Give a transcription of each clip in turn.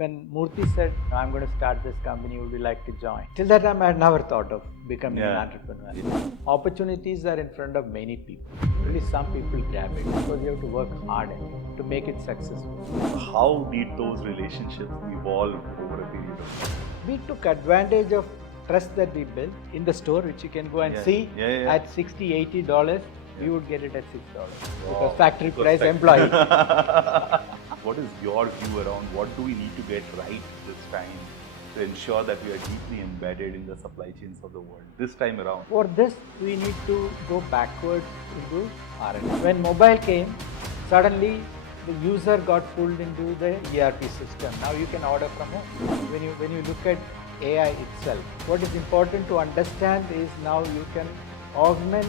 when Murthy said, I'm going to start this company, would you like to join? Till that time, I had never thought of becoming an entrepreneur. Opportunities are in front of many people. Only some people grab it because you have to work hard to make it successful. How did those relationships evolve over a period of time? We took advantage of trust that we built in the store, which you can go and see at $60, $80. We would get it at $6 because factory price employee. What is your view around what do we need to get right this time to ensure that we are deeply embedded in the supply chains of the world this time around? For this, we need to go backwards into R&D. When mobile came, suddenly the user got pulled into the ERP system. Now you can order from home. When you look at AI itself, what is important to understand is now you can augment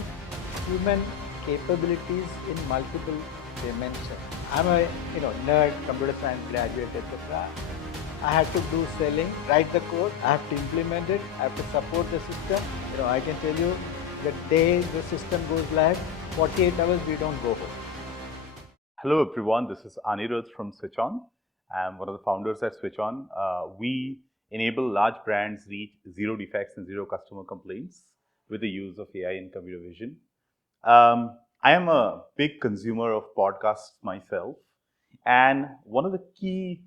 human capabilities in multiple dimensions. I'm a nerd, computer science graduate, etc. I had to do selling, write the code, I have to implement it, I have to support the system. I can tell you the day the system goes live, 48 hours we don't go home. Hello everyone, this is Aniruddha from SwitchOn. I'm one of the founders at SwitchOn. We enable large brands reach zero defects and zero customer complaints with the use of AI and computer vision. I am a big consumer of podcasts myself, and one of the key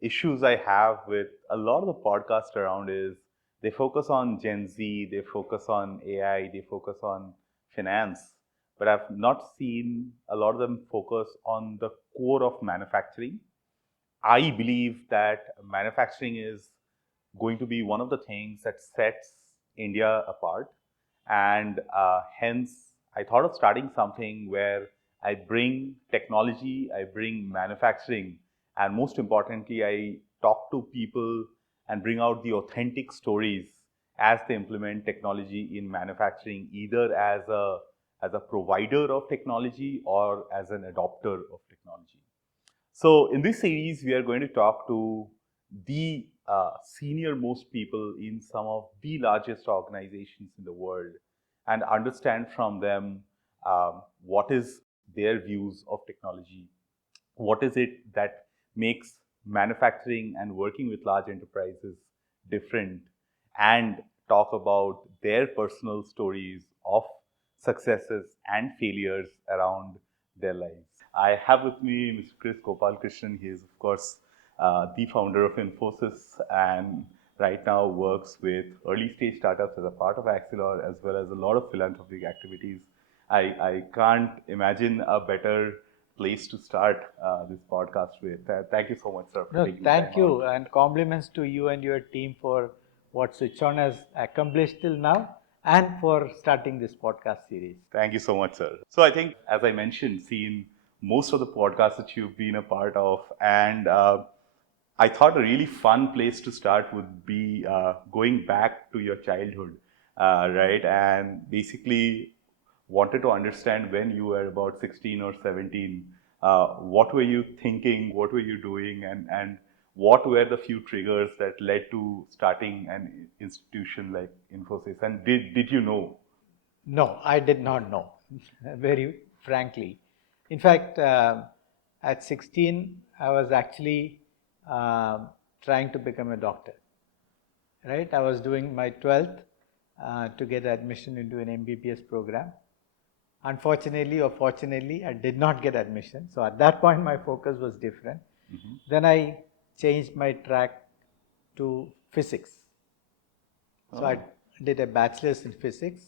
issues I have with a lot of the podcasts around is they focus on Gen Z, they focus on AI, they focus on finance, but I've not seen a lot of them focus on the core of manufacturing. I believe that manufacturing is going to be one of the things that sets India apart, and hence I thought of starting something where I bring technology, I bring manufacturing, and most importantly, I talk to people and bring out the authentic stories as they implement technology in manufacturing, either as a provider of technology or as an adopter of technology. So in this series, we are going to talk to the senior most people in some of the largest organizations in the world and understand from them what is their views of technology, what is it that makes manufacturing and working with large enterprises different, and talk about their personal stories of successes and failures around their lives. I have with me Mr. Kris Gopalakrishnan. He is, of course, the founder of Infosys and right now works with early stage startups as a part of Axilor, as well as a lot of philanthropic activities. I can't imagine a better place to start this podcast with. Thank you so much, sir. Thank you, and compliments to you and your team for what SwitchOn has accomplished till now and for starting this podcast series. Thank you so much, sir. So I think, as I mentioned, seen most of the podcasts that you've been a part of, and I thought a really fun place to start would be going back to your childhood, right? And basically wanted to understand when you were about 16 or 17, what were you thinking, what were you doing, and what were the few triggers that led to starting an institution like Infosys? And did you know? No, I did not know, very frankly. In fact, at 16, I was actually trying to become a doctor, right? I was doing my 12th to get admission into an MBBS program. Unfortunately or fortunately, I did not get admission. So at that point, my focus was different. Mm-hmm. Then I changed my track to physics. So I did a bachelor's in physics.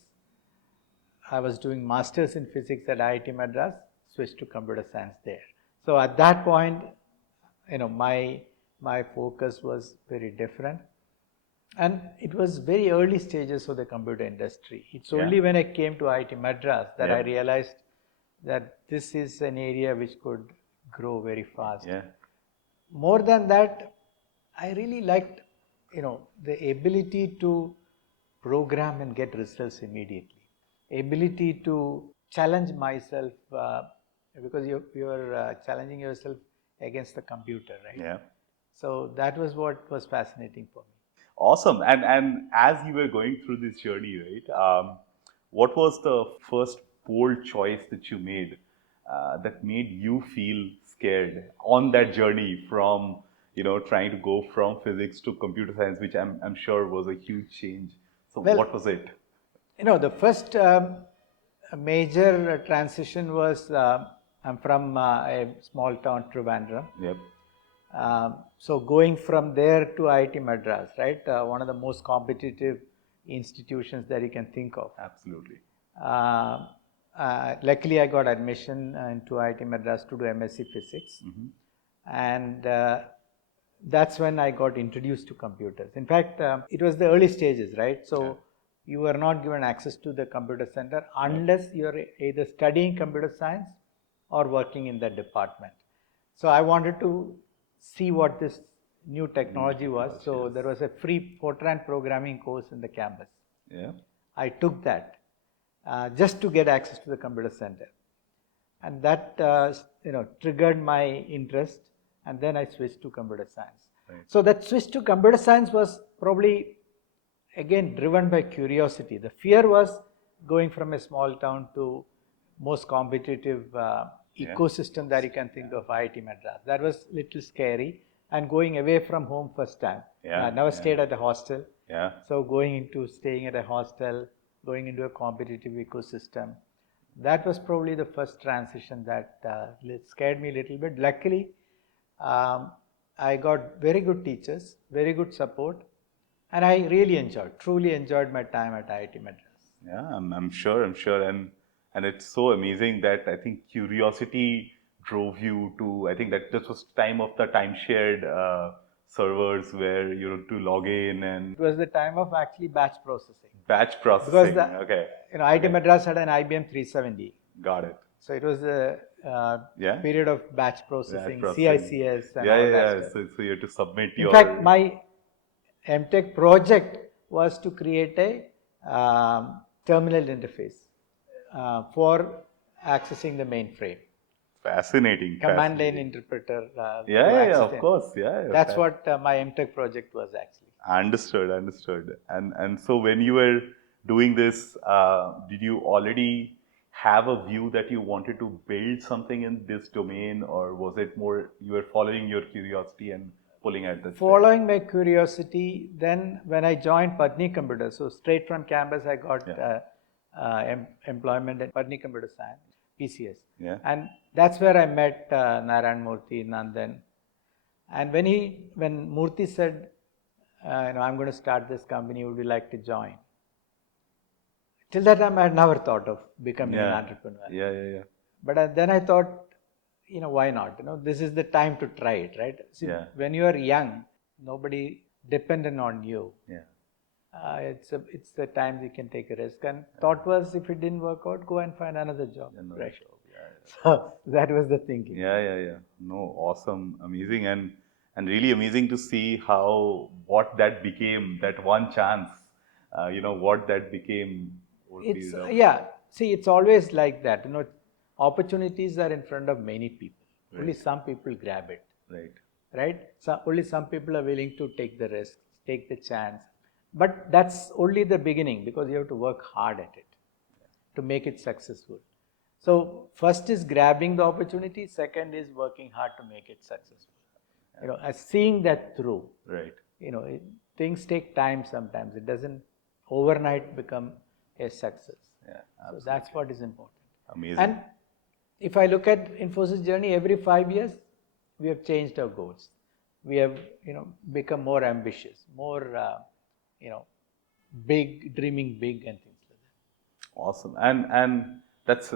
I was doing master's in physics at IIT Madras, switched to computer science there. So at that point, my focus was very different. And it was very early stages of the computer industry. It's only when I came to IIT Madras that I realized that this is an area which could grow very fast. Yeah. More than that, I really liked, the ability to program and get results immediately. Ability to challenge myself because you're challenging yourself against the computer, right? Yeah. So that was what was fascinating for me. Awesome. And as you were going through this journey, right, what was the first bold choice that you made that made you feel scared on that journey from trying to go from physics to computer science, which I'm sure was a huge change. So Well, what was it? The first major transition was I'm from a small town, Trivandrum. Yep. So going from there to IIT Madras, right? One of the most competitive institutions that you can think of. Absolutely. Luckily, I got admission into IIT Madras to do MSc Physics, and that's when I got introduced to computers. In fact, it was the early stages, right? So you were not given access to the computer center unless you're either studying computer science or working in that department. So I wanted to see what this new technology was. So there was a free Fortran programming course in the campus. Yeah. I took that just to get access to the computer center, and that triggered my interest, and then I switched to computer science. Right. So that switch to computer science was probably again driven by curiosity. The fear was going from a small town to most competitive ecosystem that you can think of, IIT Madras. That was a little scary, and going away from home first time. I never stayed at a hostel. Yeah. So staying at a hostel, going into a competitive ecosystem, that was probably the first transition that scared me a little bit. Luckily, I got very good teachers, very good support, and I really truly enjoyed my time at IIT Madras. Yeah, I'm sure, and it's so amazing that I think curiosity drove you to. I think that this was time of the time shared servers where to log in, and it was the time of actually batch processing. Batch processing. Because okay. IIT Madras had an IBM 370. Got it. So it was the period of batch processing, CICS, and all that stuff. So you have to submit In fact, my MTech project was to create a terminal interface for accessing the mainframe. Fascinating. Command line interpreter. Of course. That's what my MTech project was actually. Understood. And so when you were doing this, did you already have a view that you wanted to build something in this domain, or was it more you were following your curiosity and pulling at the following my curiosity? Then when I joined Patni Computers, so straight from campus I got employment at Patni Computer Science, PCS. Yeah. And that's where I met Narayan Murthy, Nandan. And when Murthy said, I'm going to start this company, would you like to join? Till that time I had never thought of becoming an entrepreneur. Yeah. But then I thought, why not? This is the time to try it, right? See, when you are young, nobody dependent on you. Yeah. It's the time you can take a risk. And thought was, if it didn't work out, go and find another job. Right. So that was the thinking. Yeah. No, awesome, amazing, and really amazing to see what that became, that one chance. What that became. See, it's always like that. Opportunities are in front of many people. Right. Only some people grab it. Right. So only some people are willing to take the risk, take the chance. But that's only the beginning, because you have to work hard at it to make it successful. So first is grabbing the opportunity. Second is working hard to make it successful. Seeing that through. Right. Things take time sometimes. It doesn't overnight become a success. Yeah, so that's what is important. Amazing. And if I look at Infosys journey, every 5 years we have changed our goals. We have become more ambitious, more big, dreaming big, and things like that. Awesome. And it's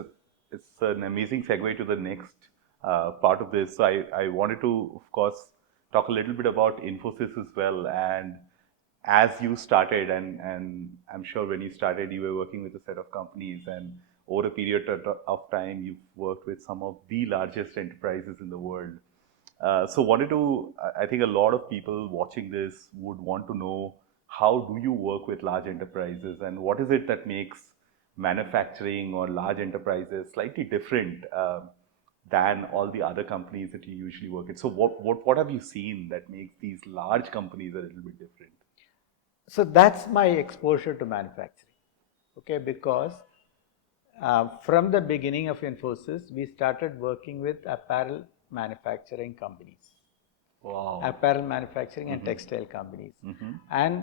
an amazing segue to the next part of this. So I wanted to, of course, talk a little bit about Infosys as well. And as you started, and I'm sure when you started, you were working with a set of companies, and over a period of time, you've worked with some of the largest enterprises in the world. So I think a lot of people watching this would want to know, how do you work with large enterprises, and what is it that makes manufacturing or large enterprises slightly different than all the other companies that you usually work with? So what have you seen that makes these large companies a little bit different? So that's my exposure to manufacturing, okay, because from the beginning of Infosys, we started working with apparel manufacturing companies. Wow. apparel manufacturing and textile companies. And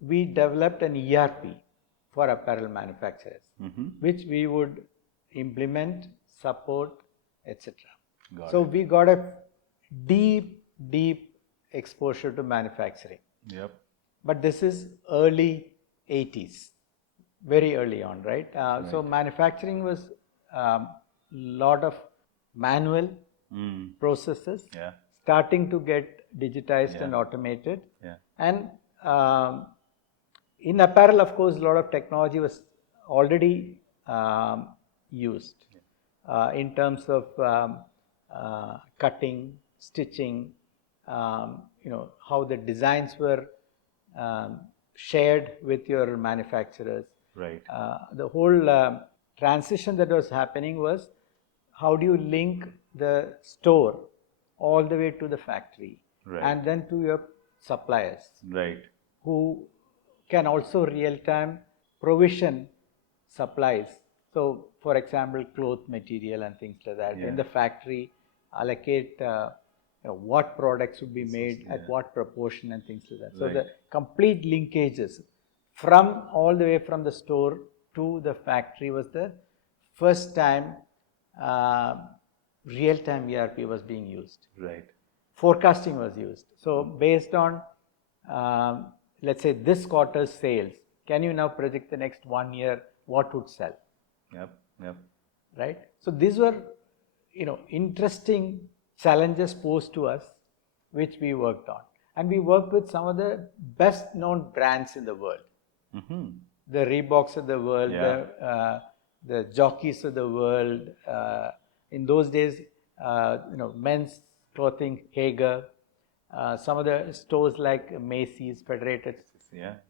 we developed an ERP for apparel manufacturers, which we would implement, support, etc. So we got a deep exposure to manufacturing. Yep. But this is early 80s, very early on, right? So manufacturing was lot of manual processes, starting to get digitized and automated. And in apparel, of course, a lot of technology was already used in terms of cutting, stitching, how the designs were shared with your manufacturers. Right. The whole transition that was happening was, how do you link the store all the way to the factory, and then to your suppliers, who can also real-time provision supplies. So, for example, cloth material and things like that. In the factory, allocate what products would be made at what proportion and things like that. So the complete linkages from all the way from the store to the factory was the first time real-time ERP was being used. Right. Forecasting was used. So based on let's say this quarter's sales, can you now predict the next 1 year what would sell? Yep. Right. So these were interesting challenges posed to us, which we worked on, and we worked with some of the best known brands in the world. The Reeboks of the world, the jockeys of the world. In those days, men's clothing, Hager, some of the stores like Macy's, Federated,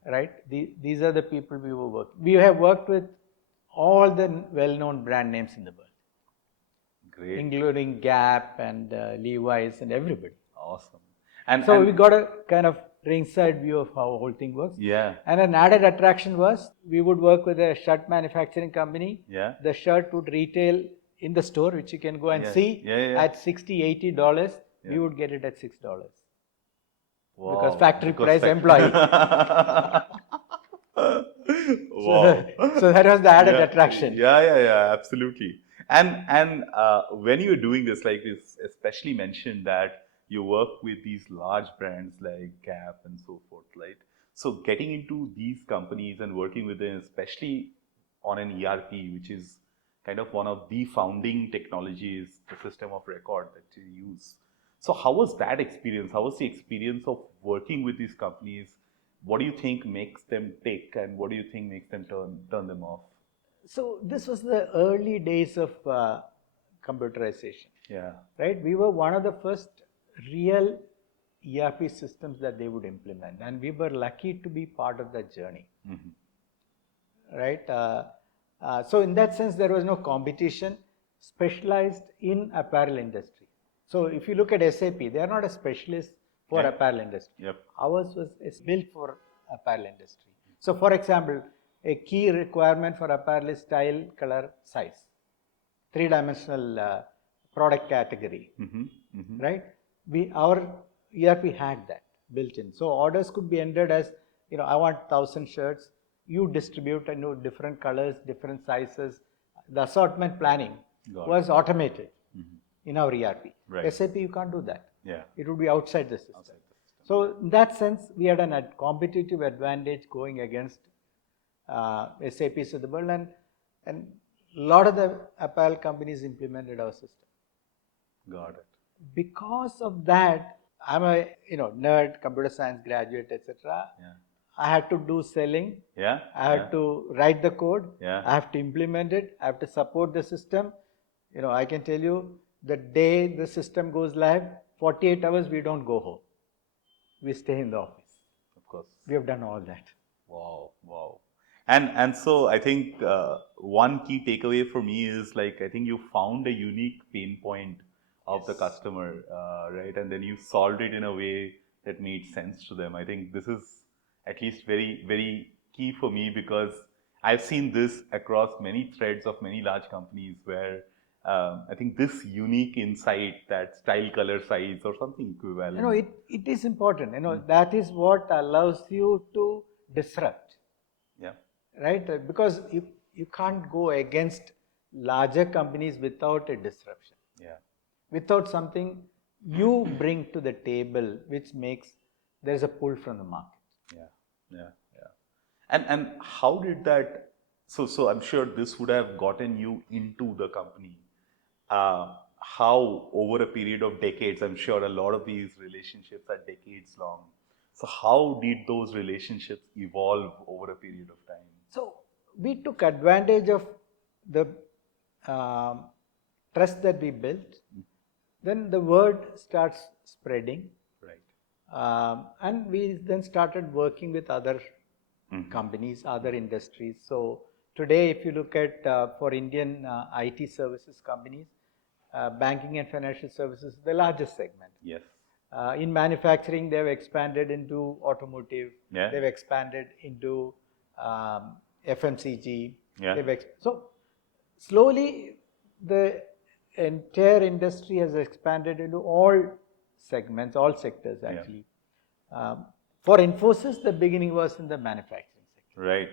right? These are the people we were working. We have worked with all the well-known brand names in the world. Great. Including Gap and Levi's and everybody. Awesome. So we got a kind of ringside view of how the whole thing works. Yeah. And an added attraction was, we would work with a shirt manufacturing company. Yeah. The shirt would retail in the store, which you can go and see at $60, $80. We would get it at $6. Wow. Because factory price employee. Wow. So that was the added attraction. Yeah, absolutely. And when you're doing this, like you especially mentioned that you work with these large brands like Gap and so forth, right? So getting into these companies and working with them, especially on an ERP, which is kind of one of the founding technologies, the system of record that you use. So how was that experience? How was the experience of working with these companies? What do you think makes them tick, and what do you think makes them turn them off? So this was the early days of computerization. Yeah. Right? We were one of the first real ERP systems that they would implement, and we were lucky to be part of that journey. Right? So in that sense, there was no competition specialized in apparel industry. So if you look at SAP, they are not a specialist for apparel industry. Ours is built for apparel industry. So for example, a key requirement for apparel is style, color, size. 3-dimensional product category. Right? Our ERP had that built in. So orders could be entered as, I want 1,000 shirts. You distribute and know different colors, different sizes. The assortment planning was automated in our ERP. SAP, you can't do that. It would be outside the system. So in that sense, we had a competitive advantage going against SAPs of the world, and a lot of the apparel companies implemented our system. Got it. Because of that, I'm a nerd, computer science graduate, etc. I had to do selling. I had to write the code. I have to implement it. I have to support the system. I can tell you, the day the system goes live, 48 hours we don't go home. We stay in the office. Of course. We have done all that. Wow. And so I think one key takeaway for me is, like, I think you found a unique pain point of the customer, right? And then you solved it in a way that made sense to them. I think this is at least very, very key for me, because I've seen this across many threads of many large companies where I think this unique insight, that style, color, size, or something equivalent. It is important. That is what allows you to disrupt, Yeah. right? Because you can't go against larger companies without a disruption. Yeah. Without something you bring to the table, which makes there's a pull from the market. Yeah. And how did that? So I'm sure this would have gotten you into the company. How over a period of decades, I'm sure a lot of these relationships are decades long. So how did those relationships evolve over a period of time? So we took advantage of the trust that we built. Then the word starts spreading. Right. And we then started working with other companies, other industries. So today, if you look at for Indian IT services companies, banking and financial services is the largest segment. Yes. In manufacturing, they've expanded into automotive. Yeah. They've expanded into FMCG. Yeah. So slowly, the entire industry has expanded into all segments, all sectors actually. Yeah. For Infosys, the beginning was in the manufacturing sector. Right.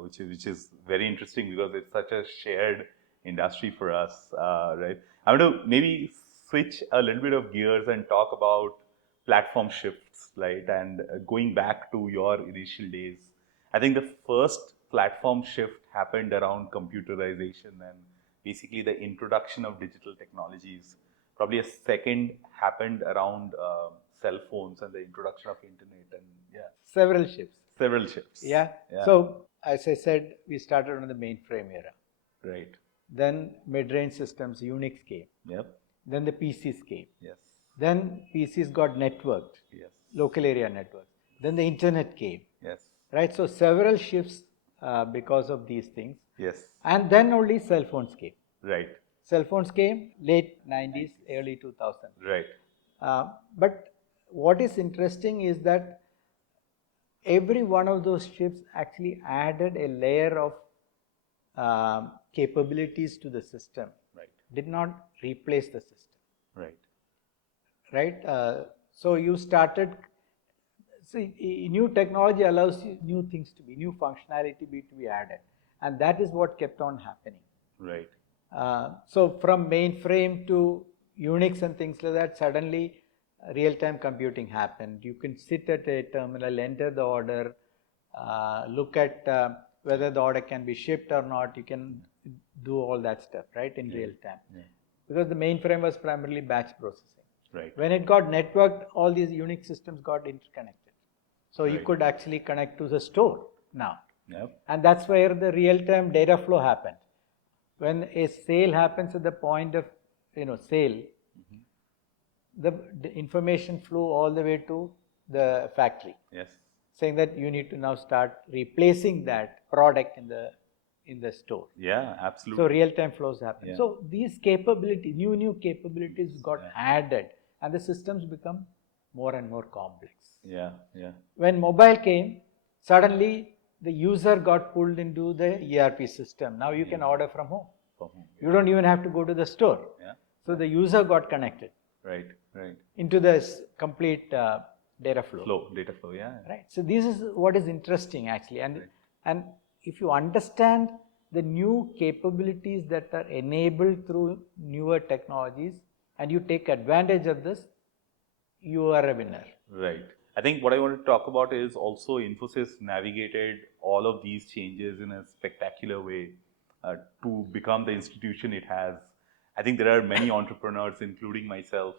Which is very interesting because it's such a shared industry for us, right? I want to maybe switch a little bit of gears and talk about platform shifts, right? And going back to your initial days, I think the first platform shift happened around computerization and basically the introduction of digital technologies. Probably a second happened around cell phones and the introduction of internet, and Several shifts. Several shifts. Yeah. So as I said, we started on the mainframe era. Right. Then mid-range systems, Unix came. Yep. Then the PCs came. Yes. Then PCs got networked. Yes. Local area networks. Then the internet came. Yes. Right. So several shifts because of these things. Yes. And then only cell phones came. Right. Cell phones came late 90s, early 2000s. Right. But what is interesting is that every one of those shifts actually added a layer of capabilities to the system. Right. Did not replace the system. Right. Right. So you started. See, new technology allows you new things to be, new functionality to be added, and that is what kept on happening. Right. So from mainframe to Unix and things like that, suddenly real-time computing happened. You can sit at a terminal, enter the order, look at whether the order can be shipped or not. You can do all that stuff, right, in real time. Yeah. Because the mainframe was primarily batch processing. Right. When it got networked, all these Unix systems got interconnected. So you Right. could actually connect to the store now. Yep. And that's where the real-time data flow happened. When a sale happens at the point of sale, the information flew all the way to the factory. Yes. Saying that you need to now start replacing that product in the store. Yeah. Absolutely. So real-time flows happen. Yeah. So these capabilities, new capabilities got added, and the systems become more and more complex. Yeah. Yeah. When mobile came, suddenly the user got pulled into the ERP system. Now you can order from home. You don't even have to go to the store. Yeah. So the user got connected. Right. Right. Into this complete data flow. Data flow. Yeah. Right. So this is what is interesting actually, and if you understand the new capabilities that are enabled through newer technologies, and you take advantage of this, you are a winner. Right. I think what I want to talk about is also Infosys navigated all of these changes in a spectacular way to become the institution it has. I think there are many entrepreneurs, including myself.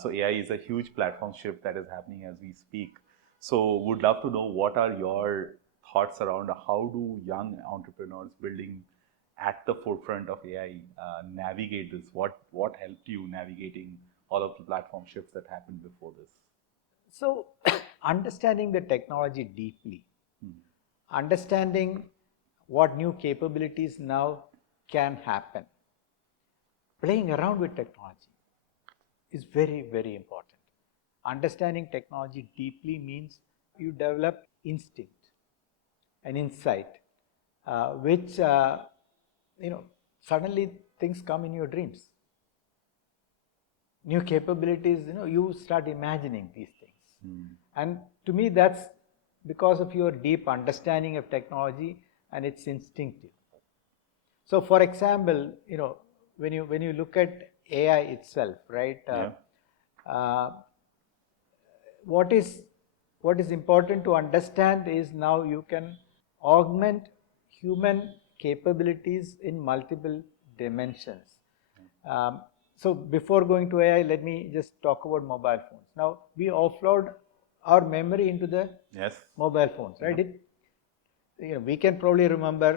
So AI is a huge platform shift that is happening as we speak. So would love to know what are your thoughts around how do young entrepreneurs building at the forefront of AI navigate this? What helped you navigating all of the platform shifts that happened before this? So understanding the technology deeply, understanding what new capabilities now can happen, playing around with technology is very, very important. Understanding technology deeply means you develop instinct, an insight, which suddenly things come in your dreams. New capabilities, you start imagining these things. And to me, that's because of your deep understanding of technology, and it's instinctive. So, for example, when you look at AI itself, right? What is important to understand is now you can augment human capabilities in multiple dimensions. So before going to AI, let me just talk about mobile phones. Now we offload our memory into the mobile phones, right? We can probably remember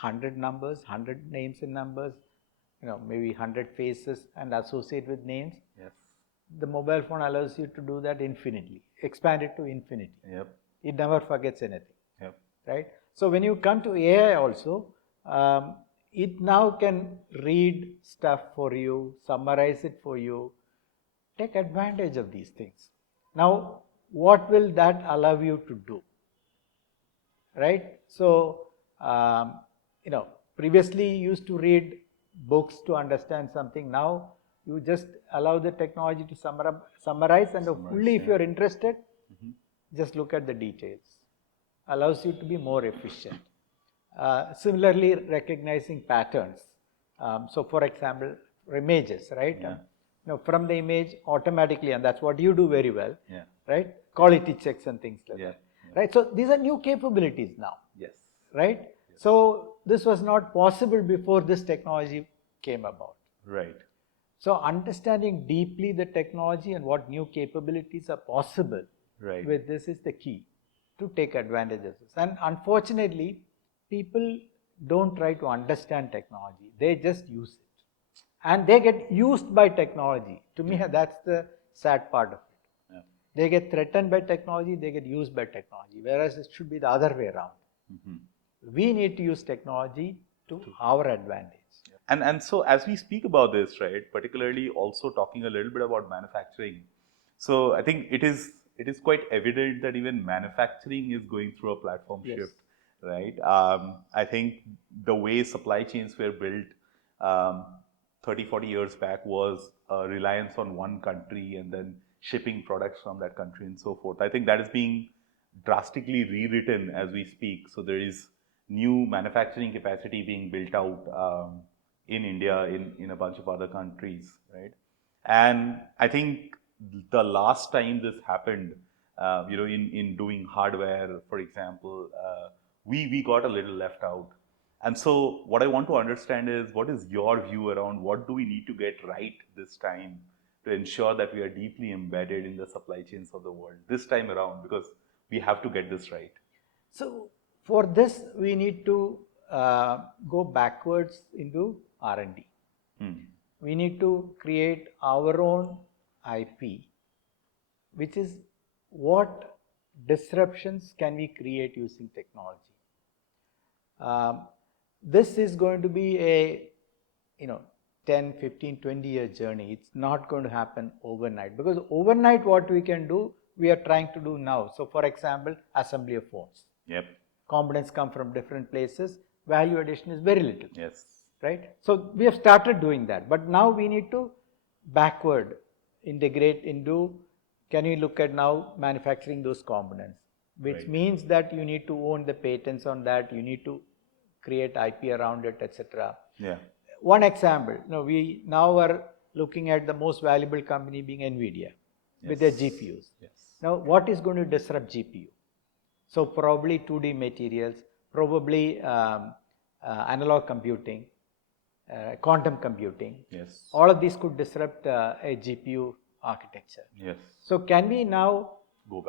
100 numbers, 100 names and numbers, maybe 100 faces and associate with names. The mobile phone allows you to do that infinitely, expand it to infinity. It never forgets anything, right? So when you come to AI also, it now can read stuff for you, summarize it for you, take advantage of these things. Now, what will that allow you to do, right? So, previously you used to read books to understand something. Now you just allow the technology to summarize, and fully if you are interested, just look at the details. Allows you to be more efficient. Similarly, recognizing patterns. So for example, images, right? From the image automatically, and that's what you do very well, right? Quality checks and things like that, right? So these are new capabilities now, right? So this was not possible before this technology came about. Right. So understanding deeply the technology and what new capabilities are possible with this is the key to take advantage of this. And unfortunately, people don't try to understand technology. They just use it. And they get used by technology. To me, that's the sad part of it. They get threatened by technology, they get used by technology, whereas it should be the other way around. We need to use technology to our advantage. And so as we speak about this, right, particularly also talking a little bit about manufacturing, so I think it is quite evident that even manufacturing is going through a platform shift, right? I think the way supply chains were built 30, 40 years back was a reliance on one country and then shipping products from that country and so forth. I think that is being drastically rewritten as we speak. So there is new manufacturing capacity being built out in India, in a bunch of other countries, right? And I think the last time this happened, in doing hardware, for example, we got a little left out. And so what I want to understand is, what is your view around what do we need to get right this time to ensure that we are deeply embedded in the supply chains of the world this time around, because we have to get this right. So for this, we need to go backwards into R&D. We need to create our own IP, which is what disruptions can we create using technology. This is going to be a 10, 15, 20-year journey. It's not going to happen overnight, because overnight what we can do, we are trying to do now. So for example, assembly of phones. Components come from different places. Value addition is very little. Right? So we have started doing that, but now we need to backward integrate into, can you look at now manufacturing those components, which means that you need to own the patents on that, you need to create IP around it, etc. One example, we now are looking at the most valuable company being NVIDIA with their GPUs. Now, what is going to disrupt GPU? So probably 2D materials, probably analog computing, quantum computing. All of these could disrupt a GPU architecture. So can we now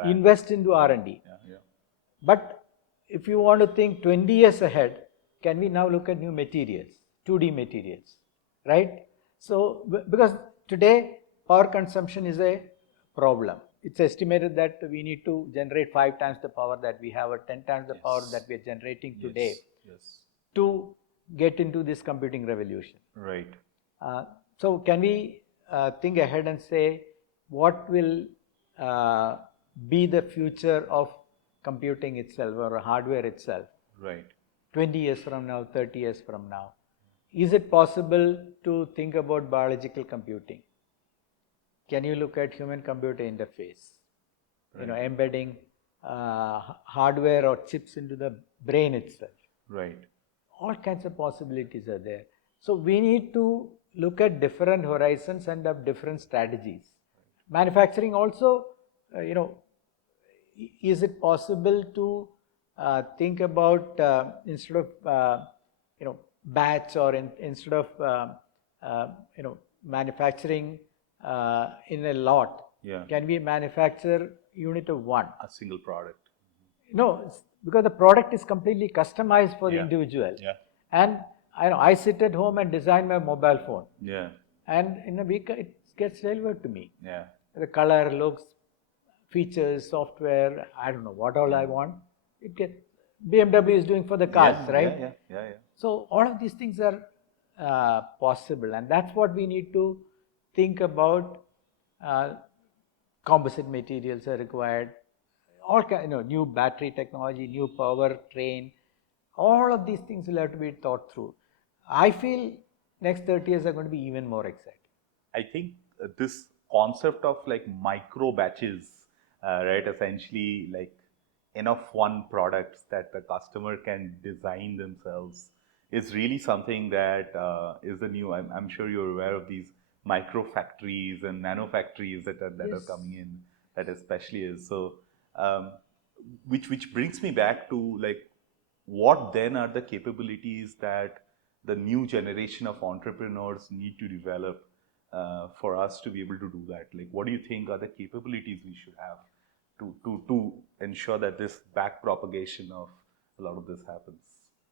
invest into R&D? But if you want to think 20 years ahead, can we now look at new materials, 2D materials, right? So because today power consumption is a problem. It's estimated that we need to generate 5 times the power that we have, or 10 times the power that we are generating today to get into this computing revolution. So can we think ahead and say what will be the future of computing itself or hardware itself? 20 years from now, 30 years from now. is it possible to think about biological computing? Can you look at human-computer interface? Right. Embedding hardware or chips into the brain itself. Right. All kinds of possibilities are there. So we need to look at different horizons and have different strategies. Manufacturing also, is it possible to think about instead of batch or instead of manufacturing in a lot, can we manufacture unit of one? A single product. No, because the product is completely customized for the individual. Yeah. And I sit at home and design my mobile phone. Yeah. And in a week it gets delivered to me. Yeah. The color, looks, features, software, I don't know what all I want. It gets BMW is doing for the cars, right? Yeah. So all of these things are possible, and that's what we need to think about. Composite materials are required. All new battery technology, new power train. All of these things will have to be thought through. I feel next 30 years are going to be even more exciting. I think this concept of like micro batches, right? Essentially, like enough one products that the customer can design themselves is really something that is the new. I'm sure you're aware of these micro factories and nano factories that are coming in. That especially is so. Which brings me back to like, what then are the capabilities that the new generation of entrepreneurs need to develop for us to be able to do that? Like, what do you think are the capabilities we should have to ensure that this back propagation of a lot of this happens?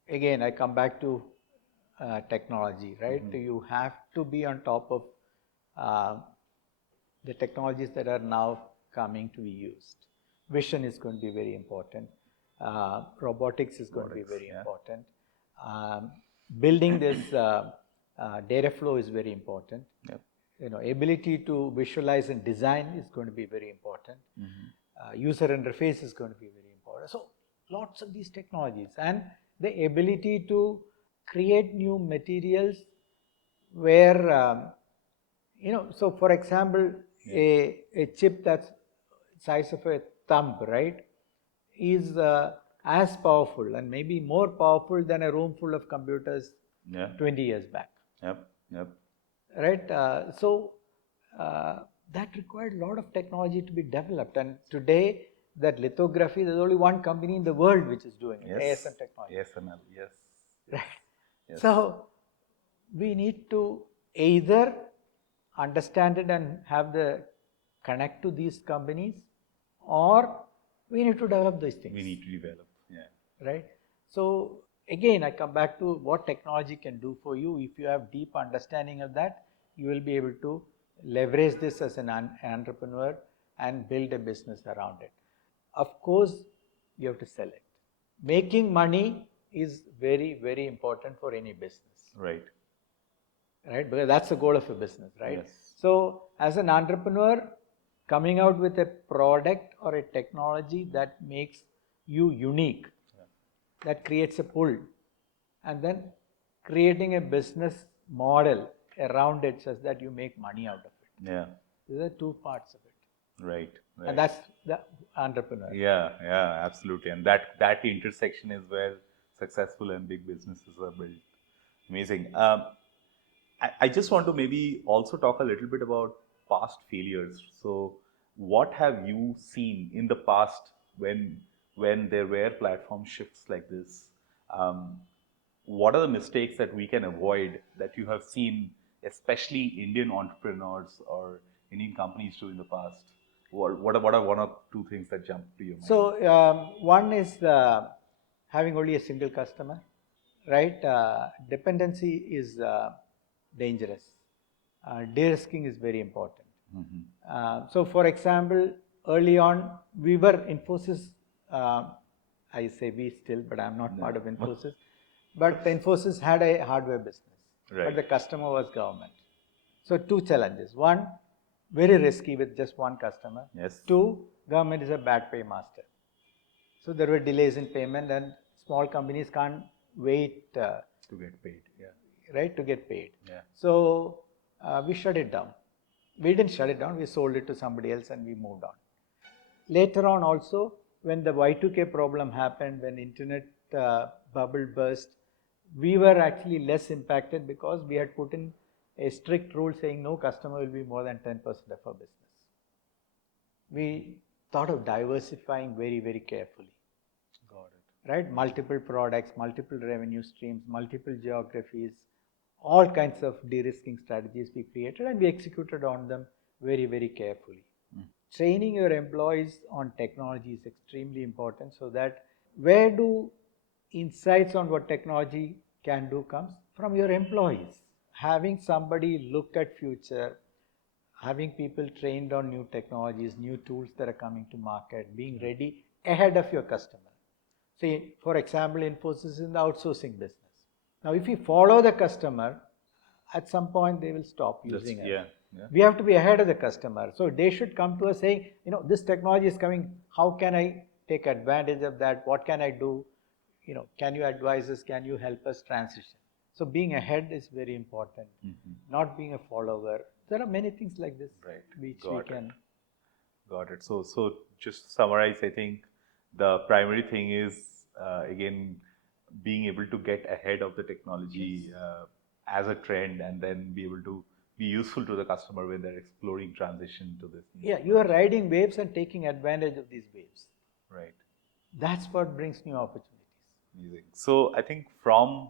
Again, I come back to technology, right? You have to be on top of the technologies that are now coming to be used. Vision is going to be very important. Robotics is going to be very important. Building this data flow is very important. Ability to visualize and design is going to be very important. User interface is going to be very important. So lots of these technologies, and the ability to create new materials where so for example, a chip that's size of a thumb, right, is as powerful and maybe more powerful than a room full of computers 20 years back. Right? That required a lot of technology to be developed, and today that lithography, there's only one company in the world which is doing it, ASM Technology. ASML, yes. Right. So we need to either understand it and have the connect to these companies, or we need to develop these things. We need to develop, right? So again, I come back to what technology can do for you. If you have deep understanding of that, you will be able to leverage this as an entrepreneur and build a business around it. Of course, you have to sell it. Making money is very, very important for any business. Right. Right? Because that's the goal of a business, right? Yes. So as an entrepreneur, coming out with a product or a technology that makes you unique, that creates a pull, and then creating a business model around it such that you make money out of it. Yeah. These are two parts of it. Right. And that's the entrepreneur. Yeah, absolutely. And that intersection is where successful and big businesses are built. Amazing. I just want to maybe also talk a little bit about past failures. So what have you seen in the past when there were platform shifts like this? What are the mistakes that we can avoid that you have seen, especially Indian entrepreneurs or Indian companies do in the past? What are one or two things that jump to your mind? So one is having only a single customer, right? Dependency is dangerous. De-risking is very important. So for example, early on, we were Infosys, I say we still, but I'm not part of Infosys. But Infosys had a hardware business, but the customer was government. So two challenges. One, very risky with just one customer. Yes. Two, government is a bad paymaster. So there were delays in payment, and small companies can't wait to get paid. right, to get paid. Yeah. So we shut it down. We didn't shut it down, we sold it to somebody else and we moved on. Later on also, when the Y2K problem happened, when internet bubble burst, we were actually less impacted because we had put in a strict rule saying no customer will be more than 10% of our business. We thought of diversifying very, very carefully. Got it. Right? Multiple products, multiple revenue streams, multiple geographies, all kinds of de-risking strategies we created and we executed on them very, very carefully. Training your employees on technology is extremely important so that where do insights on what technology can do comes from your employees. Having somebody look at future, having people trained on new technologies, new tools that are coming to market, being ready ahead of your customer. See, for example, Infosys is in the outsourcing business. Now, if we follow the customer, at some point they will stop using us. Yeah. We have to be ahead of the customer. So they should come to us saying, this technology is coming. How can I take advantage of that? What can I do? Can you advise us? Can you help us transition? So being ahead is very important, not being a follower. There are many things like this, right, which we can. Got it. So just to summarize, I think the primary thing is, again, being able to get ahead of the technology as a trend and then be able to be useful to the customer when they're exploring transition to this. Yeah, you are riding waves and taking advantage of these waves. Right. That's what brings new opportunities. Amazing. So I think from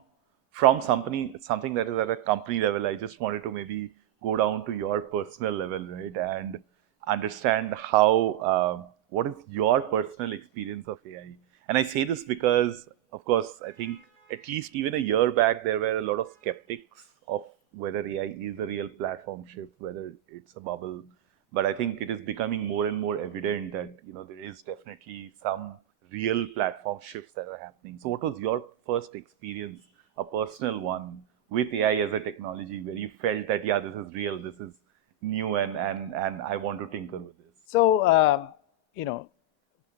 something that is at a company level, I just wanted to maybe go down to your personal level, right, and understand how what is your personal experience of AI. And I say this because, of course, I think at least even a year back there were a lot of skeptics of whether AI is a real platform shift, whether it's a bubble. But I think it is becoming more and more evident that there is definitely some real platform shifts that are happening. So what was your first experience, a personal one, with AI as a technology where you felt that, yeah, this is real, this is new and I want to tinker with this? So,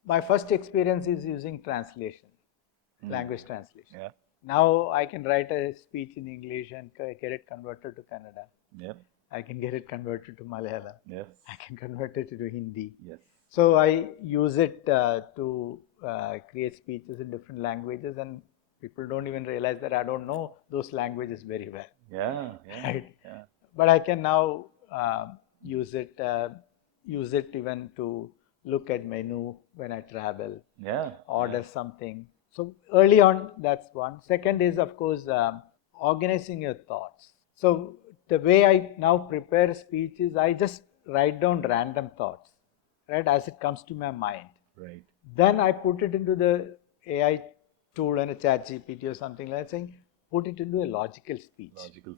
my first experience is using translation, language translation. Yeah. Now I can write a speech in English and get it converted to Kannada. Yep. I can get it converted to Malayalam. Yes. I can convert it to Hindi. Yes. So I use it to create speeches in different languages, and people don't even realize that I don't know those languages very well. Yeah. Right? Yeah. But I can now use it even to look at menu when I travel. Yeah. Order something. So early on, that's one. Second is, of course, organizing your thoughts. So the way I now prepare speeches, I just write down random thoughts, right, as it comes to my mind. Right. Then I put it into the AI tool and a chat GPT or something like that, saying, put it into a logical speech. Logical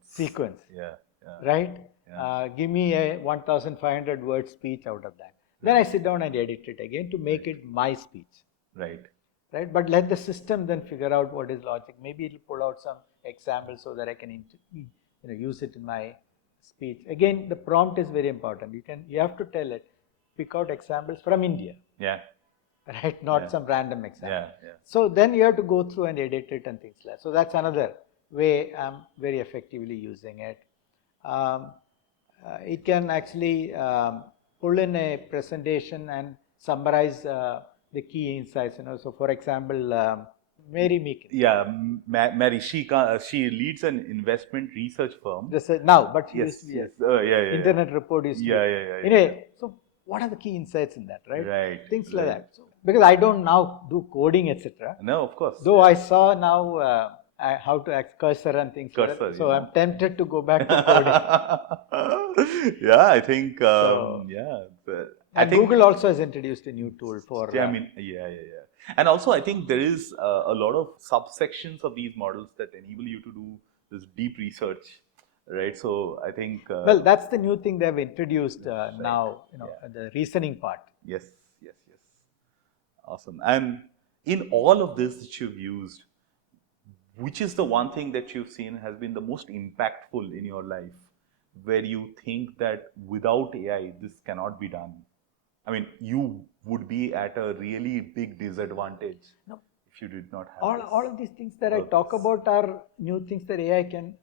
sequence. Yeah. Right? Yeah. Give me a 1,500 word speech out of that. Then I sit down and edit it again to make it my speech. Right. But let the system then figure out what is logic. Maybe it will pull out some examples so that I can use it in my speech. Again, the prompt is very important. You have to tell it, pick out examples from India. Yeah. Right? Not some random example. Yeah. So then you have to go through and edit it and things like that. So that's another way I'm very effectively using it. It can actually pull in a presentation and summarize the key insights. So for example, Mary Meekin. Yeah, Mary. She leads an investment research firm. Now, but she Yes. used to Yeah. Internet Report used to be. Anyway, so what are the key insights in that, right? Right. Things like that. So, because I don't now do coding, etc. No, of course. Though I saw now how to act cursor and things like that. So I'm tempted to go back to coding. Yeah, I think. Google also has introduced a new tool for. Yeah. And also, I think there is a lot of subsections of these models that enable you to do this deep research, right? So I think. Well, that's the new thing they've introduced now. The reasoning part. Yes. Awesome. And in all of this that you've used, which is the one thing that you've seen has been the most impactful in your life, where you think that without AI, this cannot be done? I mean, you would be at a really big disadvantage. No, if you did not have all of these things that I talk about are new things that AI can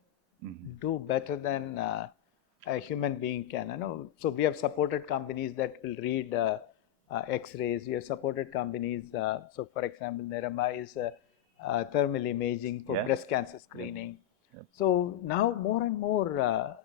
do better than a human being can. I know. So we have supported companies that will read X-rays. We have supported companies. So for example, Nirama is thermal imaging for breast cancer screening. Yep. So now more and more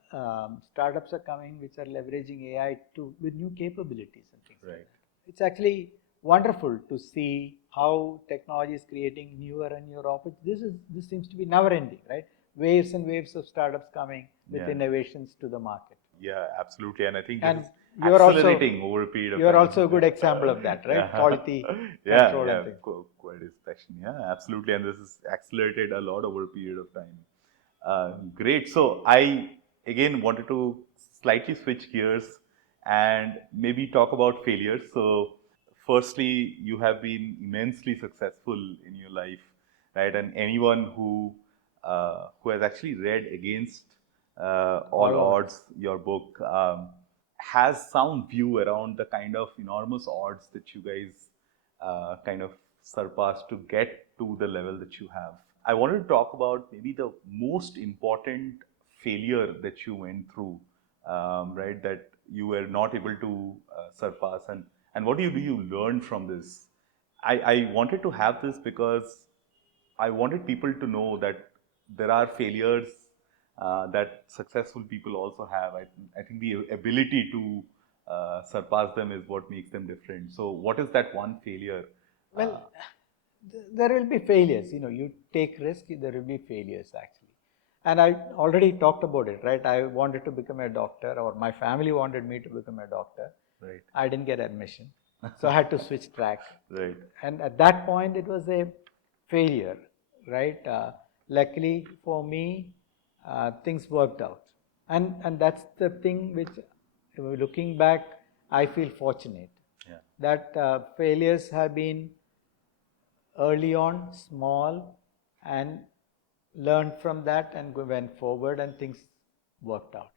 startups are coming which are leveraging AI with new capabilities and things. Right. Like that. It's actually wonderful to see how technology is creating newer and newer opportunities. This seems to be never ending, right? Waves and waves of startups coming with innovations to the market. Yeah, absolutely. And I think and this is accelerating over a period of time. You are also a good example of that, right? Quality control and things. Quality inspection. Yeah, absolutely. And this has accelerated a lot over a period of time. Great. So I again wanted to slightly switch gears and maybe talk about failures. So firstly, you have been immensely successful in your life, right? And anyone who has actually read Against All Odds, your book, has some view around the kind of enormous odds that you guys kind of surpassed to get to the level that you have. I wanted to talk about maybe the most important failure that you went through, right? That you were not able to surpass, and what do you learn from this? I wanted to have this because I wanted people to know that there are failures that successful people also have. I think the ability to surpass them is what makes them different. So what is that one failure? Well, there will be failures. You take risk, there will be failures actually. And I already talked about it, right? I wanted to become a doctor, or my family wanted me to become a doctor. Right. I didn't get admission. So I had to switch track. Right. And at that point, it was a failure, right? Luckily for me, things worked out. And that's the thing which, looking back, I feel fortunate. Yeah. That failures have been early on, small, and learned from that and went forward, and things worked out.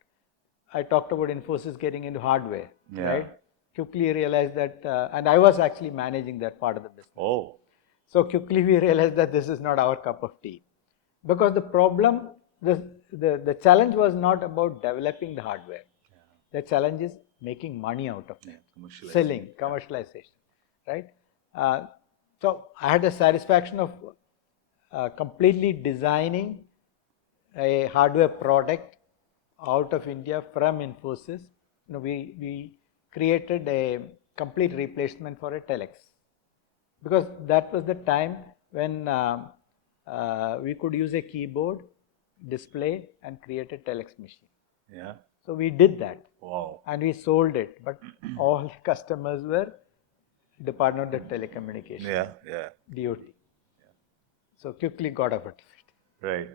I talked about Infosys getting into hardware, right? Quickly realized that, and I was actually managing that part of the business. Oh. So quickly we realized that this is not our cup of tea. Because the problem, the challenge was not about developing the hardware. The challenge is making money out of it, selling, commercialization, right? So I had the satisfaction of completely designing a hardware product out of India from Infosys. We created a complete replacement for a telex, because that was the time when we could use a keyboard, display, and create a telex machine. Yeah. So we did that. Wow. And we sold it, but all the customers were Department of Telecommunications. Yeah. DOT. Yeah. So quickly got out of it. Right.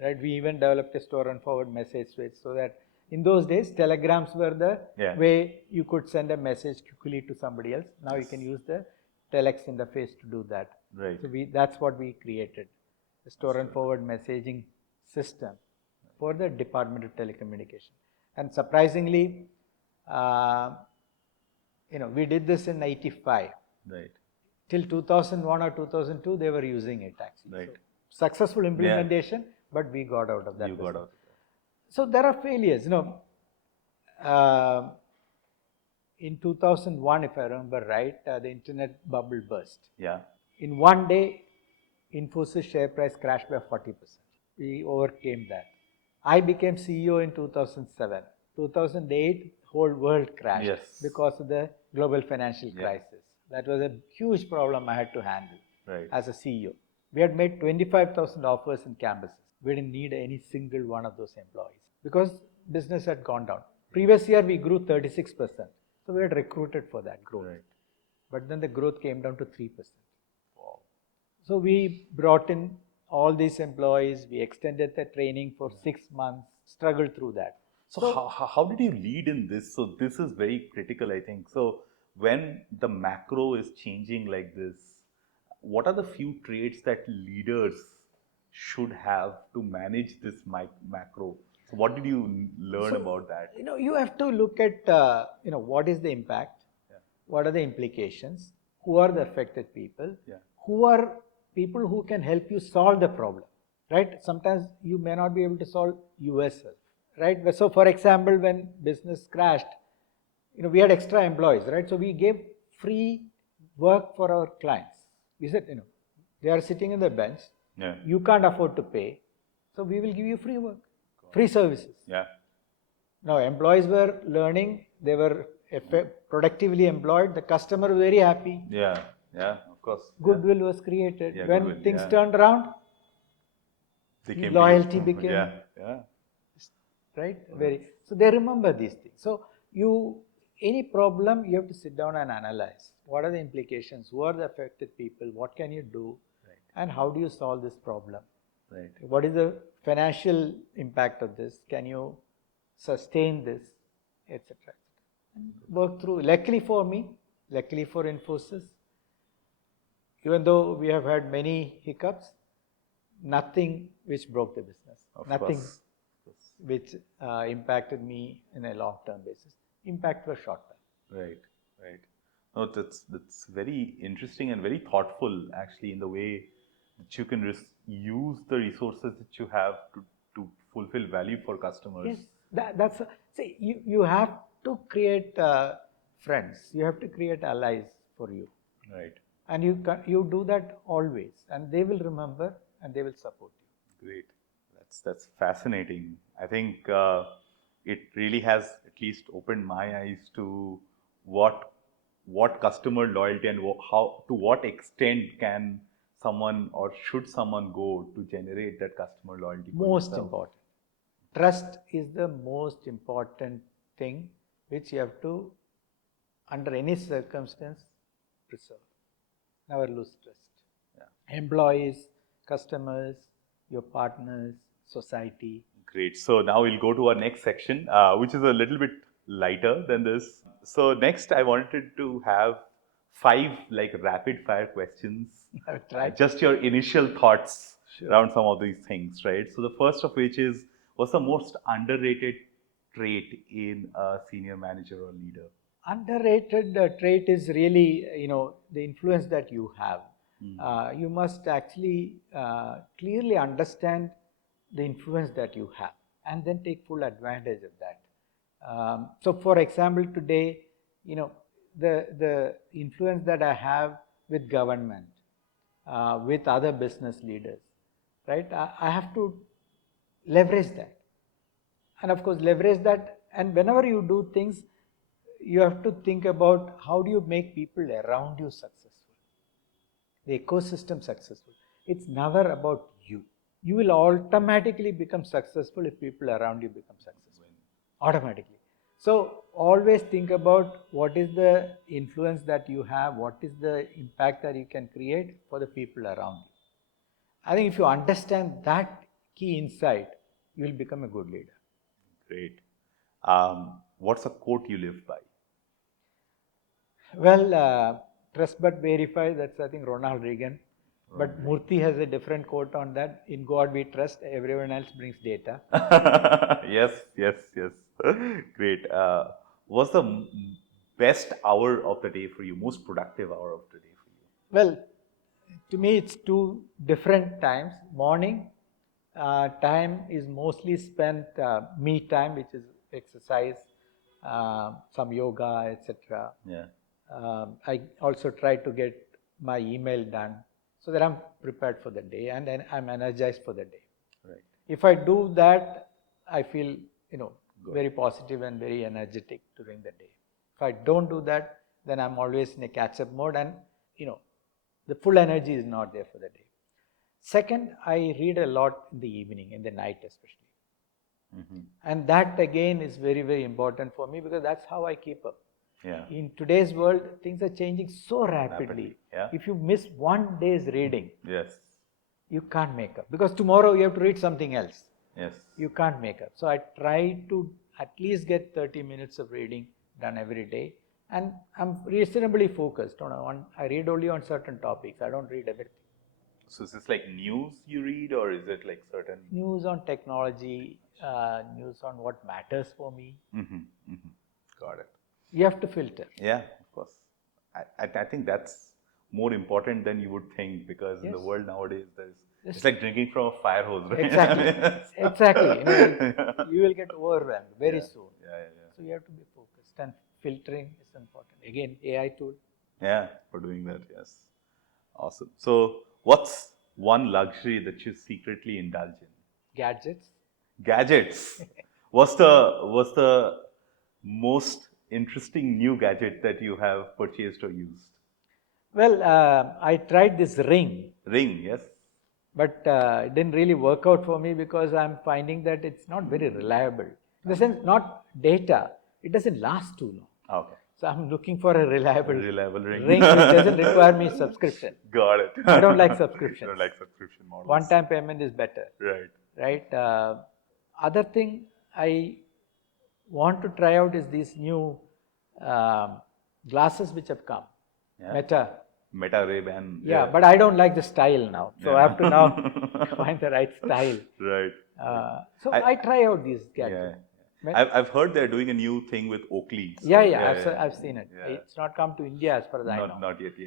Right. We even developed a store and forward message switch, so that in those days telegrams were the way you could send a message quickly to somebody else. Now you can use the telex interface to do that. Right. So that's what we created, a store and forward messaging system for the Department of Telecommunication. And surprisingly, we did this in 95. Right. Till 2001 or 2002, they were using it actually. Right. So, successful implementation, but we got out of that. You got out. So there are failures. In 2001, if I remember right, the internet bubble burst. Yeah. In one day, Infosys share price crashed by 40%. We overcame that. I became CEO in 2007. 2008, whole world crashed because of the global financial crisis. That was a huge problem I had to handle as a CEO. We had made 25,000 offers in campuses. We didn't need any single one of those employees because business had gone down. Previous year, we grew 36%. So we had recruited for that growth. Right. But then the growth came down to 3%. Wow. So we brought in all these employees. We extended the training for 6 months, struggled through that. So how did you lead in this? So this is very critical, I think. So when the macro is changing like this, what are the few traits that leaders should have to manage this macro? So what did you learn about that? You have to look at, what is the impact? What are the implications? Who are the affected people? Who are people who can help you solve the problem, right? Sometimes you may not be able to solve yourself, right? So for example, when business crashed, we had extra employees, right? So we gave free work for our clients. We said, they are sitting in the bench. Yeah. You can't afford to pay, so we will give you free work, free services. Yeah. Now employees were learning, they were productively employed. The customer was very happy. Yeah. Yeah. Of course. Goodwill was created. Yeah, when goodwill, things yeah. turned around, They came to loyalty you. became Yeah. Yeah. right. So they remember these things. So any problem, you have to sit down and analyze. What are the implications? Who are the affected people? What can you do? Right. And how do you solve this problem? Right. What is the financial impact of this? Can you sustain this, etc. And work through. Luckily for me, luckily for Infosys, even though we have had many hiccups, nothing which broke the business. Nothing which impacted me in a long-term basis. Impact was short-term. Right, right. No, that's very interesting and very thoughtful, actually, in the way that you can use the resources that you have to fulfill value for customers. Yes, see, you have to create friends. You have to create allies for you. Right. And you do that always, and they will remember and they will support you. Great. That's fascinating. I think it really has at least opened my eyes to what customer loyalty and to what extent can someone or should someone go to generate that customer loyalty. Most important. Trust is the most important thing which you have to, under any circumstance, preserve. Never lose trust. Yeah. Employees, customers, your partners, society. Great. So now we'll go to our next section, which is a little bit lighter than this. So next, I wanted to have 5 rapid fire questions. Just your initial thoughts around some of these things, right? So the first of which is, what's the most underrated trait in a senior manager or leader? Underrated trait is really, the influence that you have. You must actually clearly understand the influence that you have and then take full advantage of that. So for example, today, the influence that I have with government, with other business leaders, right? I have to leverage that. And of course, leverage that. And whenever you do things, you have to think about how do you make people around you successful, the ecosystem successful. It's never about you. You will automatically become successful if people around you become successful. Automatically. So always think about what is the influence that you have, what is the impact that you can create for the people around you. I think if you understand that key insight, you will become a good leader. Great. What's a quote you live by? Well, trust but verify, that's I think Ronald Reagan. But Murthy has a different quote on that. In God we trust, everyone else brings data. Yes. Great. What's the best hour of the day for you, most productive hour of the day for you? Well, to me it's 2 different times. Morning time is mostly spent me time, which is exercise, some yoga, etc. Yeah. I also try to get my email done so that I'm prepared for the day and then I'm energized for the day. Right. If I do that, I feel very positive and very energetic during the day. If I don't do that, then I'm always in a catch-up mode and the full energy is not there for the day. Second, I read a lot in the evening, in the night especially. Mm-hmm. And that again is very, very important for me because that's how I keep up. Yeah. In today's world, things are changing so rapidly. Yeah. If you miss one day's reading, yes, you can't make up. Because tomorrow you have to read something else. Yes. You can't make up. So I try to at least get 30 minutes of reading done every day. And I'm reasonably focused I read only on certain topics. I don't read everything. So is this like news you read or is it like certain? News on technology, news on what matters for me. Mm-hmm. Mm-hmm. Got it. You have to filter. Yeah, of course. I think that's more important than you would think, because in the Yes. world nowadays, it's Yes. like drinking from a fire hose, right? Exactly. Exactly. You will get overwhelmed very soon. Yeah. So you have to be focused, and filtering is important. Again, AI tool. Yeah, for doing that, yes. Awesome. So, what's one luxury that you secretly indulge in? Gadgets. Gadgets. What's the most interesting new gadget that you have purchased or used? Well, I tried this ring, Ring, yes. but it didn't really work out for me because I'm finding that it's not very reliable. In the sense, not data, it doesn't last too long. Okay. So I'm looking for a reliable ring. which doesn't require me subscription. Got it. I don't like subscriptions. Don't like subscription models. One-time payment is better, Right. right? Other thing I want to try out is these new glasses which have come. Yeah. Meta Ray-Ban. Yeah, but I don't like the style now. So I have to now find the right style. Right. So I try out these gadgets. I've heard they're doing a new thing with Oakley. So I've seen it. Yeah. It's not come to India as far as I know. Not yet,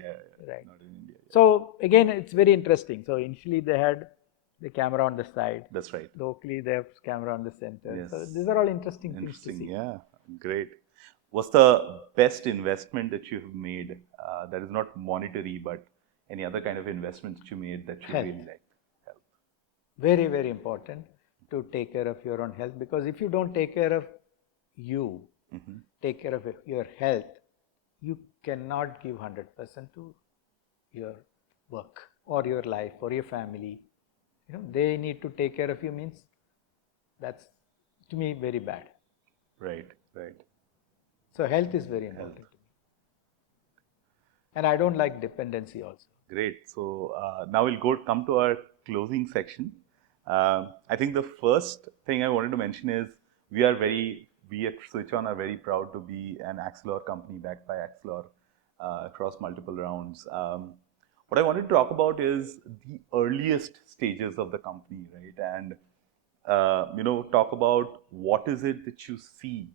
Right. Not in India. Yeah. So again, it's very interesting. So initially they had the camera on the side. That's right. The Oakley, they have camera on the center. Yes. So these are all interesting things to see. Yeah, great. What's the best investment that you have made that is not monetary, but any other kind of investment that you made that you really liked? Health. Very, very important to take care of your own health, because if you don't take care of you, take care of your health, you cannot give 100% to your work or your life or your family. They need to take care of you, means that's, to me, very bad. Right. So health is very important to me. And I don't like dependency also. Great. So now we'll come to our closing section. I think the first thing I wanted to mention is we at SwitchOn are very proud to be an Axilor company backed by Axilor across multiple rounds. What I wanted to talk about is the earliest stages of the company, right? And talk about what is it that you see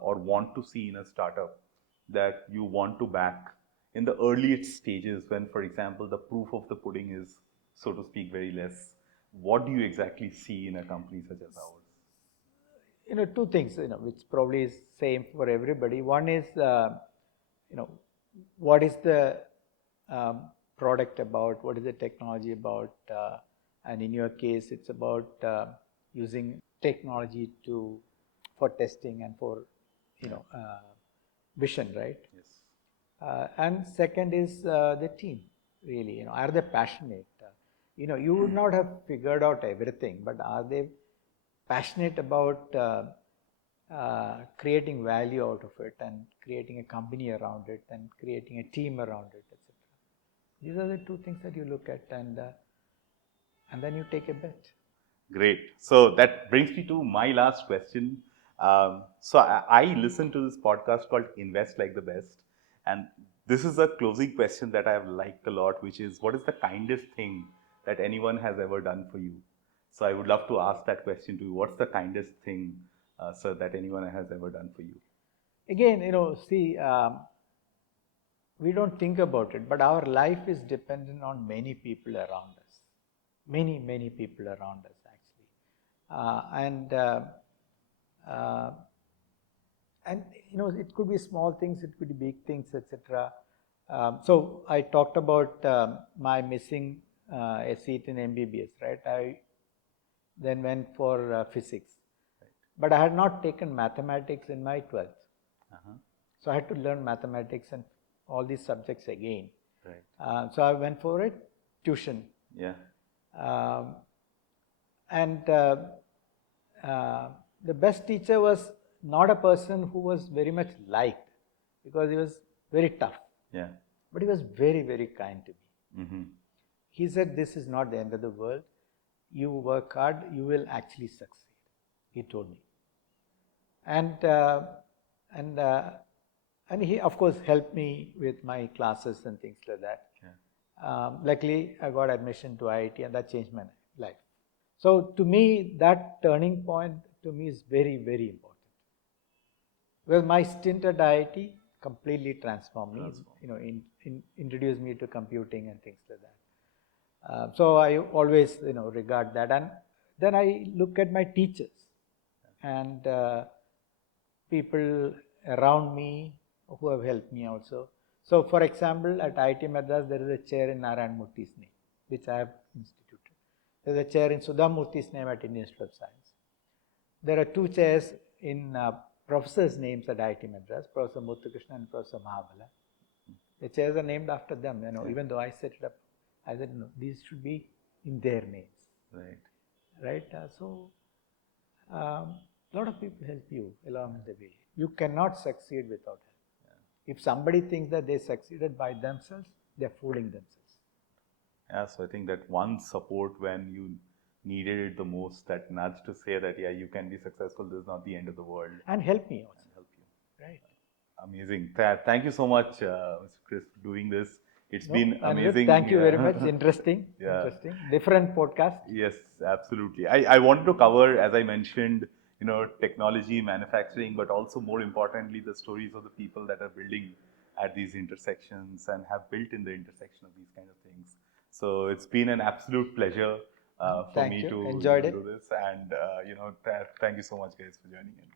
or want to see in a startup that you want to back in the earliest stages when, for example, the proof of the pudding is, so to speak, very less. What do you exactly see in a company such as ours? Two things, which probably is same for everybody. One is, what is the product about? What is the technology about? And in your case, it's about using technology for testing and for, vision, right? Yes. And second is the team, really. Are they passionate? You would not have figured out everything, but are they passionate about creating value out of it and creating a company around it and creating a team around it, etc. These are the two things that you look at, and then you take a bet. Great. So that brings me to my last question. So I listened to this podcast called Invest Like the Best, and this is a closing question that I have liked a lot, which is, what is the kindest thing that anyone has ever done for you? So I would love to ask that question to you. What's the kindest thing, sir, that anyone has ever done for you? Again, see, we don't think about it, but our life is dependent on many people around us. Many, many people around us, actually. And it could be small things, it could be big things, etc. So I talked about my missing a seat in MBBS, right? I then went for physics, but I had not taken mathematics in my 12th. So I had to learn mathematics and all these subjects again. Right. So I went for a tuition. Yeah. And the best teacher was not a person who was very much liked, because he was very tough. Yeah. But he was very, very kind to me. Mm-hmm. He said, "This is not the end of the world. You work hard, you will actually succeed." He told me. And he, of course, helped me with my classes and things like that. Yeah. Luckily, I got admission to IIT, and that changed my life. So to me, that turning point to me is very, very important. Well, my stint at IIT completely transformed me. Introduced me to computing and things like that. So I always regard that, and then I look at my teachers and people around me who have helped me also. So, for example, at IIT Madras, there is a chair in Narayan Murthy's name, which I have instituted. There is a chair in Sudha Murthy's name at Indian Institute of Science. There are two chairs in professors' names at IIT Madras, Professor Muthukrishnan and Professor Mahabala. The chairs are named after them. Even though I set it up, I said, no, these should be in their names. Right? So, a lot of people help you along the way. You cannot succeed without help. If somebody thinks that they succeeded by themselves, they're fooling themselves. Yeah, so I think that one support when you needed it the most, that nudge to say that, yeah, you can be successful, this is not the end of the world. And help me also. And help you. Right. Amazing. Thank you so much, Mr. Kris, for doing this. It's been amazing. Thank you very much. Interesting. Interesting. Different podcast. Yes, absolutely. I wanted to cover, as I mentioned, technology, manufacturing, but also more importantly, the stories of the people that are building at these intersections and have built in the intersection of these kind of things. So it's been an absolute pleasure for me to do this. And, thank you so much, guys, for joining in.